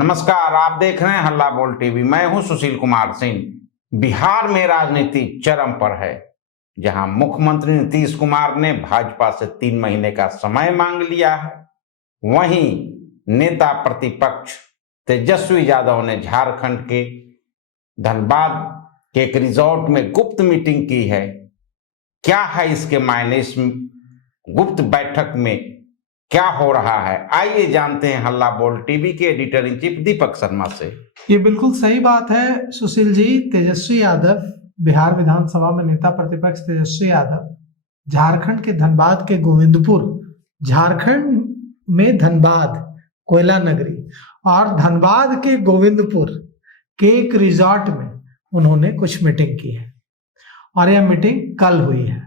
नमस्कार, आप देख रहे हैं हल्ला बोल टीवी। मैं हूं सुशील कुमार सिंह। बिहार में राजनीति चरम पर है, जहां मुख्यमंत्री नीतीश कुमार ने भाजपा से 3 महीने का समय मांग लिया है। वहीं नेता प्रतिपक्ष तेजस्वी यादव ने झारखंड के धनबाद के एक रिजॉर्ट में गुप्त मीटिंग की है। क्या है इसके मायने? इस गुप्त बैठक में क्या हो रहा है, आइए जानते हैं हल्ला बोल टीवी के editor in chief Deepak Sharma से। ये बिल्कुल सही बात है सुशील जी। तेजस्वी यादव, बिहार विधानसभा में नेता प्रतिपक्ष तेजस्वी यादव झारखंड के धनबाद के गोविंदपुर, झारखंड में धनबाद कोयला नगरी और धनबाद के गोविंदपुर के एक रिजॉर्ट में उन्होंने कुछ मीटिंग की है और यह मीटिंग कल हुई है।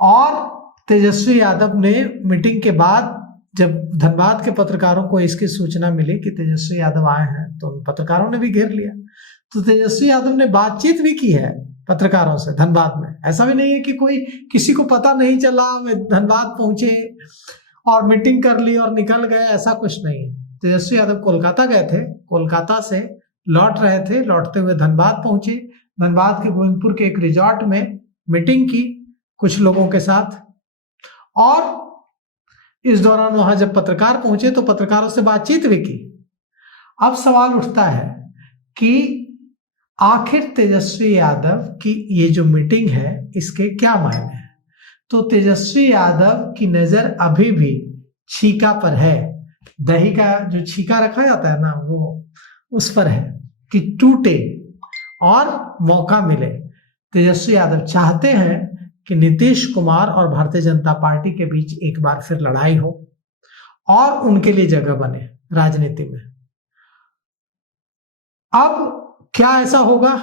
और तेजस्वी यादव ने मीटिंग के बाद जब धनबाद के पत्रकारों को इसकी सूचना मिली कि तेजस्वी यादव आए हैं, तो उन पत्रकारों ने भी घेर लिया। तो तेजस्वी यादव ने बातचीत भी की है पत्रकारों से धनबाद में। ऐसा भी नहीं है कि कोई किसी को पता नहीं चला, वे धनबाद पहुंचे और मीटिंग कर ली और निकल गए, ऐसा कुछ नहीं है। तेजस्वी यादव कोलकाता गए थे, कोलकाता से लौट रहे थे, लौटते हुए धनबाद पहुंचे। धनबाद के गोविंदपुर के एक रिजॉर्ट में मीटिंग की कुछ लोगों के साथ, और इस दौरान वहां जब पत्रकार पहुंचे तो पत्रकारों से बातचीत भी की। अब सवाल उठता है कि आखिर तेजस्वी यादव की ये जो मीटिंग है इसके क्या मायने हैं। तो तेजस्वी यादव की नजर अभी भी छीका पर है, दही का जो छीका रखा जाता है ना, वो उस पर है कि टूटे और मौका मिले। तेजस्वी यादव चाहते हैं कि नीतीश कुमार और भारतीय जनता पार्टी के बीच एक बार फिर लड़ाई हो और उनके लिए जगह बने राजनीति में। अब क्या ऐसा होगा?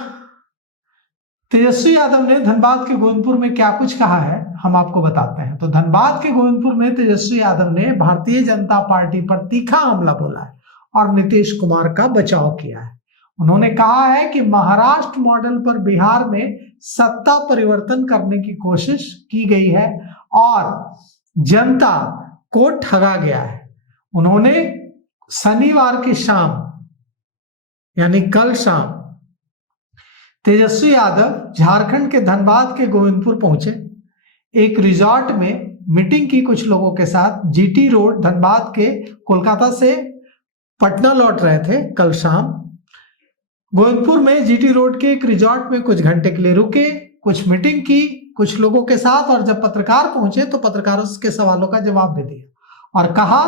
तेजस्वी यादव ने धनबाद के गोविंदपुर में क्या कुछ कहा है हम आपको बताते हैं। तो धनबाद के गोविंदपुर में तेजस्वी यादव ने भारतीय जनता पार्टी पर तीखा हमला बोला है और नीतीश कुमार का बचाव किया है। उन्होंने कहा है कि महाराष्ट्र मॉडल पर बिहार में सत्ता परिवर्तन करने की कोशिश की गई है और जनता को ठगा गया है। उन्होंने शनिवार की शाम यानी कल शाम तेजस्वी यादव झारखंड के धनबाद के गोविंदपुर पहुंचे, एक रिजॉर्ट में मीटिंग की कुछ लोगों के साथ। जीटी रोड धनबाद के कोलकाता से पटना लौट रहे थे कल शाम। गोविंदपुर में जीटी रोड के एक रिजॉर्ट में कुछ घंटे के लिए रुके, कुछ मीटिंग की कुछ लोगों के साथ, और जब पत्रकार पहुंचे तो पत्रकारों के सवालों का जवाब भी दिया और कहा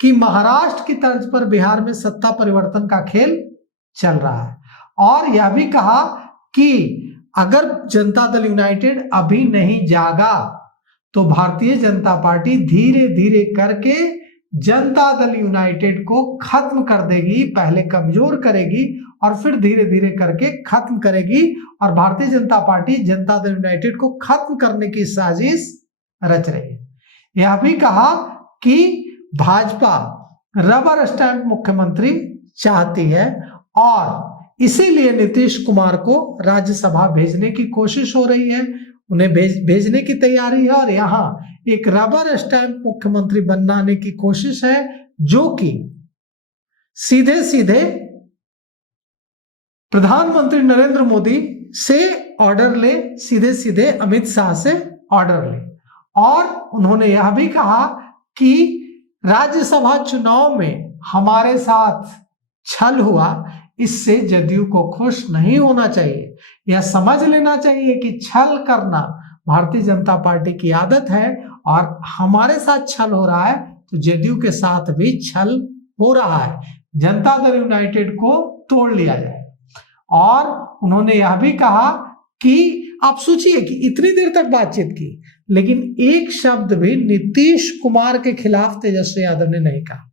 कि महाराष्ट्र की तर्ज पर बिहार में सत्ता परिवर्तन का खेल चल रहा है। और यह भी कहा कि अगर जनता दल यूनाइटेड अभी नहीं जागा तो भारतीय जनता पार्टी धीरे धीरे करके जनता दल यूनाइटेड को खत्म कर देगी, पहले कमजोर करेगी और फिर धीरे धीरे करके खत्म करेगी। और भारतीय जनता पार्टी जनता दल यूनाइटेड को खत्म करने की साजिश रच रही है। यह भी कहा कि भाजपा रबर स्टैंप मुख्यमंत्री चाहती है और इसीलिए नीतीश कुमार को राज्यसभा भेजने की कोशिश हो रही है, उन्हें भेजने की तैयारी है। और यहाँ एक रबर स्टैंप मुख्यमंत्री बनाने की कोशिश है जो कि सीधे सीधे प्रधानमंत्री नरेंद्र मोदी से ऑर्डर ले, सीधे सीधे अमित शाह से ऑर्डर ले। और उन्होंने यह भी कहा कि राज्यसभा चुनाव में हमारे साथ छल हुआ, इससे जदयू को खुश नहीं होना चाहिए। यह समझ लेना चाहिए कि छल करना भारतीय जनता पार्टी की आदत है और हमारे साथ छल हो रहा है तो जदयू के साथ भी छल हो रहा है। जनता दल यूनाइटेड को तोड़ लिया जाए। और उन्होंने यह भी कहा कि आप सोचिए कि इतनी देर तक बातचीत की लेकिन एक शब्द भी नीतीश कुमार के खिलाफ तेजस्वी यादव ने नहीं कहा।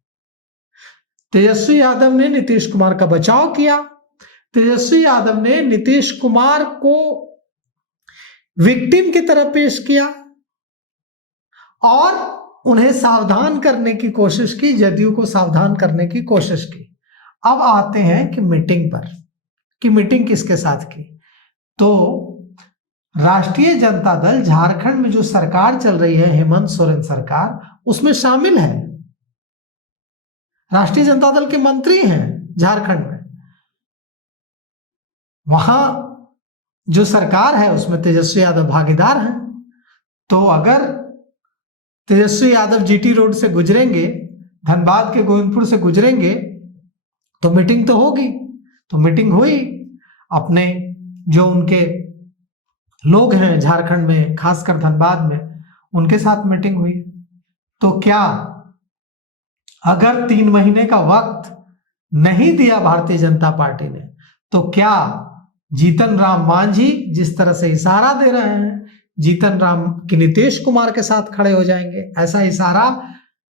तेजस्वी यादव ने नीतीश कुमार का बचाव किया। तेजस्वी यादव ने नीतीश कुमार को विक्टिम की तरह पेश किया और उन्हें सावधान करने की कोशिश की, जदयू को सावधान करने की कोशिश की। अब आते हैं कि मीटिंग पर, कि मीटिंग किसके साथ की। तो राष्ट्रीय जनता दल झारखंड में जो सरकार चल रही है, हेमंत सोरेन सरकार, उसमें शामिल है। राष्ट्रीय जनता दल के मंत्री हैं झारखंड में, वहां जो सरकार है उसमें तेजस्वी यादव भागीदार हैं। तो अगर तेजस्वी यादव जीटी रोड से गुजरेंगे, धनबाद के गोविंदपुर से गुजरेंगे, तो मीटिंग तो होगी। तो मीटिंग हुई, अपने जो उनके लोग हैं झारखंड में, खासकर धनबाद में, उनके साथ मीटिंग हुई। तो क्या अगर 3 महीने का वक्त नहीं दिया भारतीय जनता पार्टी ने, तो क्या जीतन राम मांझी जिस तरह से इशारा दे रहे हैं, जीतन राम की नीतीश कुमार के साथ खड़े हो जाएंगे, ऐसा इशारा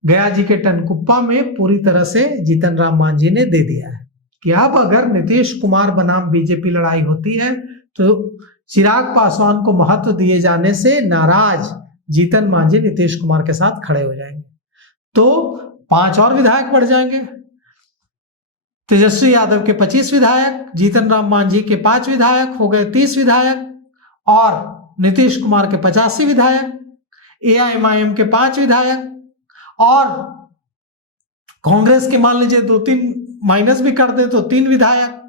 गया जी के टनकुप्पा में पूरी तरह से जीतन राम मांझी ने दे दिया है कि अब अगर नीतीश कुमार बनाम बीजेपी लड़ाई होती है तो चिराग पासवान को महत्व दिए जाने से नाराज जीतन मांझी नीतीश कुमार के साथ खड़े हो जाएंगे। तो 5 और विधायक बढ़ जाएंगे, तेजस्वी यादव के 25 विधायक, जीतन राम मांझी के 5 विधायक, हो गए 30 विधायक, और नीतीश कुमार के 85 विधायक, एआईएमआईएम के 5 विधायक, और कांग्रेस के मान लीजिए 2-3 माइनस भी कर दे तो 3 विधायक,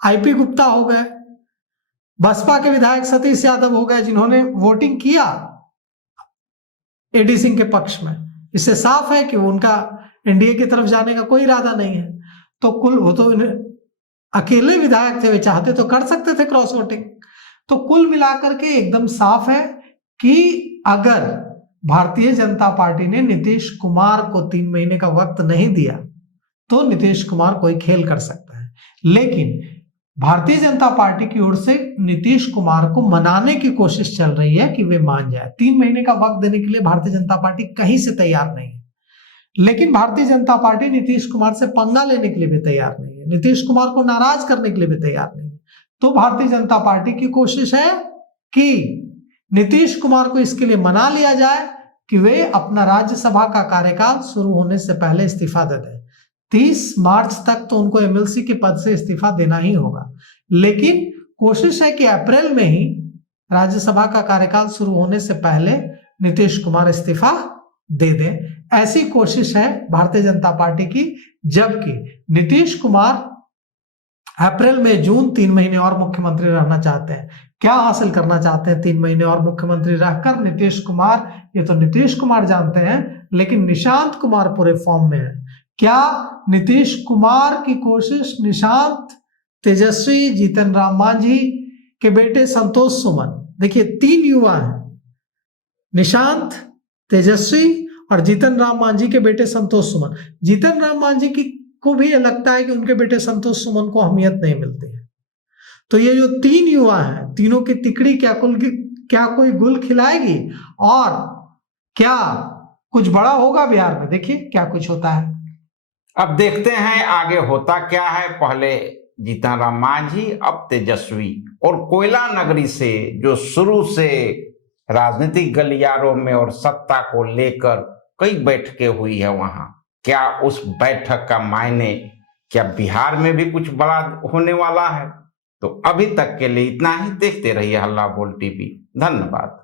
आईपी गुप्ता हो गए, बसपा के विधायक सतीश यादव हो गए जिन्होंने वोटिंग किया एडी सिंह के पक्ष में। इससे साफ है कि उनका एनडीए की तरफ जाने का कोई इरादा नहीं है। तो कुल, वो तो अकेले विधायक थे, वे चाहते तो कर सकते थे क्रॉस वोटिंग। तो कुल मिलाकर के एकदम साफ है कि अगर भारतीय जनता पार्टी ने नीतीश कुमार को 3 महीने का वक्त नहीं दिया तो नीतीश कुमार कोई खेल कर सकता है। लेकिन भारतीय जनता पार्टी की ओर से नीतीश कुमार को मनाने की कोशिश चल रही है कि वे मान जाए। 3 महीने का वक्त देने के लिए भारतीय जनता पार्टी कहीं से तैयार नहीं है, लेकिन भारतीय जनता पार्टी नीतीश कुमार से पंगा लेने के लिए भी तैयार नहीं है, नीतीश कुमार को नाराज करने के लिए भी तैयार नहीं है। तो भारतीय जनता पार्टी की कोशिश है कि नीतीश कुमार को इसके लिए मना लिया जाए कि वे अपना राज्यसभा का कार्यकाल शुरू होने से पहले इस्तीफा दे दें। 30 मार्च तक तो उनको एमएलसी के पद से इस्तीफा देना ही होगा, लेकिन कोशिश है कि अप्रैल में ही राज्यसभा का कार्यकाल शुरू होने से पहले नीतीश कुमार इस्तीफा दे दें। ऐसी कोशिश है भारतीय जनता पार्टी की, जबकि नीतीश कुमार अप्रैल में जून 3 महीने और मुख्यमंत्री रहना चाहते हैं। क्या हासिल करना चाहते हैं 3 महीने और मुख्यमंत्री रहकर नीतीश कुमार, ये तो नीतीश कुमार जानते हैं, लेकिन निशांत कुमार पूरे फॉर्म में है। क्या नीतीश कुमार की कोशिश निशांत, तेजस्वी, जीतन राम मांझी के बेटे संतोष सुमन, देखिए 3 युवा हैं, निशांत, तेजस्वी और जीतन राम मांझी के बेटे संतोष सुमन। जीतन राम मांझी को भी ये लगता है कि उनके बेटे संतोष सुमन को अहमियत नहीं मिलती है। तो ये जो 3 युवा हैं, तीनों की तिकड़ी क्या कोई गुल खिलाएगी और क्या कुछ बड़ा होगा बिहार में? देखिए क्या कुछ होता है। अब देखते हैं आगे होता क्या है। पहले जीतन राम मांझी, अब तेजस्वी, और कोयला नगरी से जो शुरू से राजनीतिक गलियारों में और सत्ता को लेकर कई बैठकें हुई है, वहां क्या उस बैठक का मायने, क्या बिहार में भी कुछ बड़ा होने वाला है? तो अभी तक के लिए इतना ही। देखते रहिए हल्ला बोल टीवी। धन्यवाद।